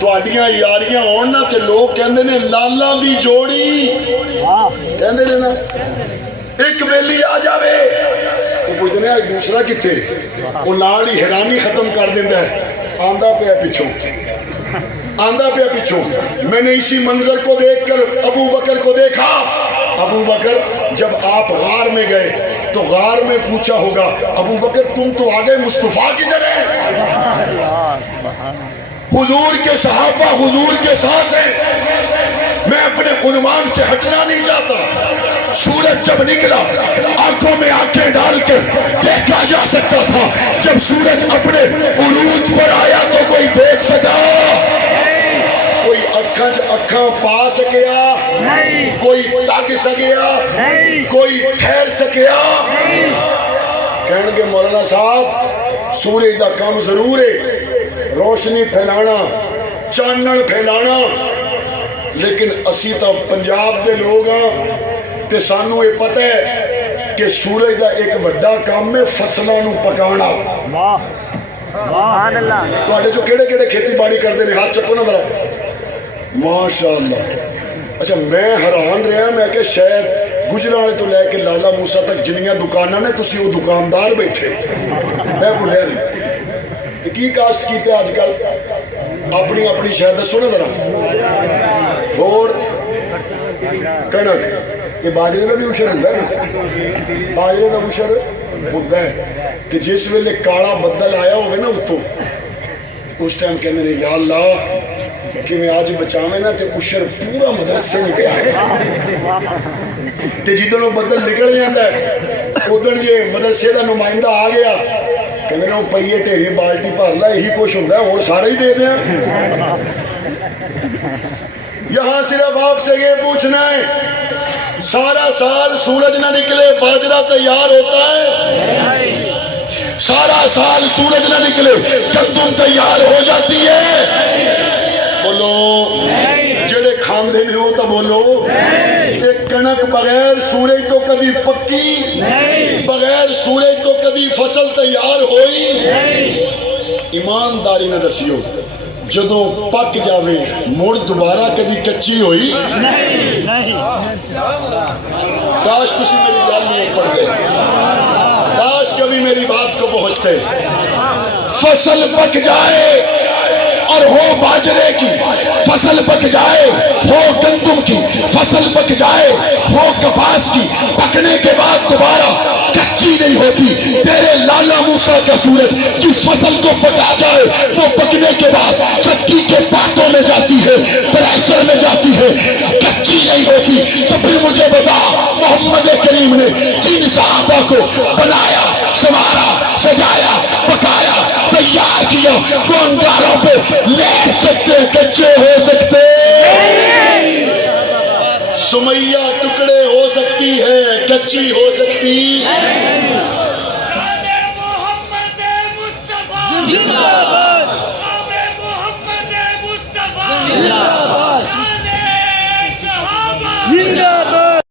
ਤੁਹਾਡੀਆਂ ਯਾਰੀਆਂ ਹੋਣ ਨਾ ਤੇ ਲੋਕ ਕਹਿੰਦੇ ਨੇ ਲਾਲਾਂ ਦੀ ਜੋੜੀ, ਕਹਿੰਦੇ ਨੇ ਨਾ ਇੱਕ ਵੇਲੀ ਆ ਜਾਵੇ ਉਹ ਪੁੱਛਦੇ ਨੇ ਦੂਸਰਾ ਕਿੱਥੇ, ਉਹ ਨਾਲ ਹੀ हैरानी खत्म कर देता है, आंदा पिया पिछों, आंदा पिया पिछों। मैंने इसी मंजर को देखकर अबू बकर को देखा। अबू बकर जब आप गार में गए तो गार में पूछा होगा अबू बकर तुम तो आ गए, मुस्तफा किधर है? हुजूर के सहाबा हुजूर के साथ हैं। मैं अपने उन्वान से हटना नहीं चाहता। सूरज जब निकला आंखों में आंखें डाल कर देखा जा सकता था, जब सूरज अपने उरूज पर आया तो कोई देख सका? कोई अखा च अखा पा सकिया? कोई तक सकिया? कोई ठहर सकिया? कहणगे मौलाना साहब सूरज का काम जरूर है, रोशनी फैलाना, चानन फैलाना, लेकिन असी तो पंजाब के लोग हाँ ते सानू ये पता है कि सूरज का एक बड़ा काम है फसलों नू पकाना। तुहाडे चो केड़े केड़े खेती बाड़ी करते हैं, हाथ चक्को ना जरा। माशाअल्लाह। अच्छा मैं हैरान रहा, मैं कि शायद गुजरात तो लैके लाला मूसा तक जिन्नियां दुकानां ने तुसी वो दुकानदार बैठे, मैं भुलिया नहीं। की कास्ट कीते अजकल अपनी अपनी शायद दसो ना जरा। और कणक ये बाजरे का भी उशर होंगे ना, बाजरे का उशर होता है कि जिस वेले काला बदल आया होवे ना उत्तों उस टाइम कहते हैं या अल्लाह कि मैं आज बचावे ना तो उशर पूरा मदरसे निकल आए। तो जिदन बदल निकल जाता है उदन जे मदरसे का नुमाइंदा आ गया कहते ना पईए ढेरी बाल्टी भर ला, यही कुछ होंगे और सारा ही दे दें। यहाँ सिर्फ आपसे ये पूछना है, सारा साल सूरज ना निकले बाजरा तैयार होता है? सारा साल सूरज ना निकले गंदम तैयार हो जाती है? बोलो जेड़े खांदे ने हो तो बोलो। एक कणक बगैर सूरज तो कदी पक्की, बगैर सूरज तो कदी फसल तैयार होई? ईमानदारी में दसियो जदों पक जावे मुड़ दोबारा कदी कच्ची होई? काश तुसी मेरी गल नहीं पढ़ते, काश कभी मेरी बात को पहुंचते। फसल पक जाए और हो बाजरे की फसल पक जाए, हो गंदम की फसल पक जाए, हो कपास की, पकने के बाद दोबारा कच्ची नहीं होती। तेरे लाला मूसा का सूरज जिस फसल को पका जाए वो पकने के बाद चक्की के पाटों में जाती है, थ्रेशर में जाती है, कच्ची नहीं होती। तो फिर मुझे बता मोहम्मद करीम ने जिन सहाबा को बनाया, संवारा, सजाया, पकाया, तैयार किया, वो अंगारों पे लेट सकते, कच्चे हो सकते? सुमैया टुकड़े हो सकती है, कच्ची हो सकती? मोहम्मद मुस्तफा